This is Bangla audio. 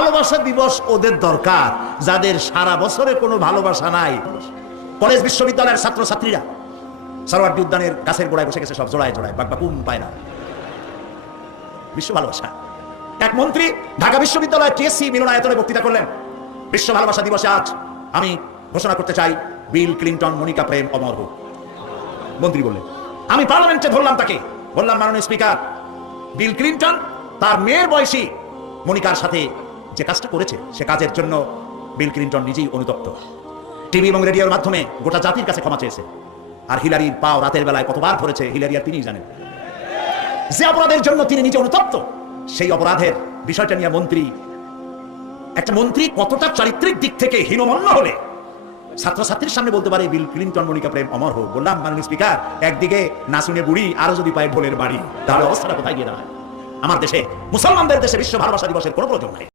ভালোবাসা দিবস ওদের দরকার যাদের সারা বছরে কোনো ভালোবাসা নাই। কলেজ বিশ্ববিদ্যালয়ের ছাত্রছাত্রীরা সরোয়ার্দী উদ্যানের গাছের গোড়ায় বসে গেছে, সব জোড়ায় জোড়ায় বাকবাকুম পায় না। বিশ্ব ভালোবাসা। এক মন্ত্রী ঢাকা বিশ্ববিদ্যালয়ের টিএসসি মিলনায়তনে বক্তৃতা করলেন, বিশ্ব ভালোবাসা দিবসে আজ আমি ঘোষণা করতে চাই বিল ক্লিনটন মনিকা প্রেম অমর হোক। মন্ত্রী বললেন, আমি পার্লামেন্টে ধরলাম তাকে, বললাম মাননীয় স্পিকার, বিল ক্লিনটন তার মেয়ের বয়সী মনিকার সাথে যে কাজটা করেছে সে কাজের জন্য বিল ক্লিনটন নিজেই অনুতপ্ত। টিভি এবং রেডিওর মাধ্যমে গোটা জাতির কাছে ক্ষমা চেয়েছে। আর হিলারির পাও রাতের বেলায় কতবার ধরেছে হিলারি আর তিনিই জানেন। যে অপরাধের জন্য তিনি নিজে অনুতপ্ত, সেই অপরাধের বিষয়টা নিয়ে একটা মন্ত্রী কতটা চারিত্রিক দিক থেকে হীনমন্য হলে ছাত্রছাত্রীর সামনে বলতে পারে বিল ক্লিনটন মনিকা প্রেম অমর হোক। বললাম মাননীয় স্পিকার, একদিকে না শুনে বুড়ি, আরো যদি পায় ঢোলের বাড়ি, তাহলে অবস্থাটা কোথায় গিয়ে দাঁড়ায়? আমার দেশে, মুসলমানদের দেশে বিশ্ব ভালোবাসা দিবসের কোনো প্রয়োজন নাই।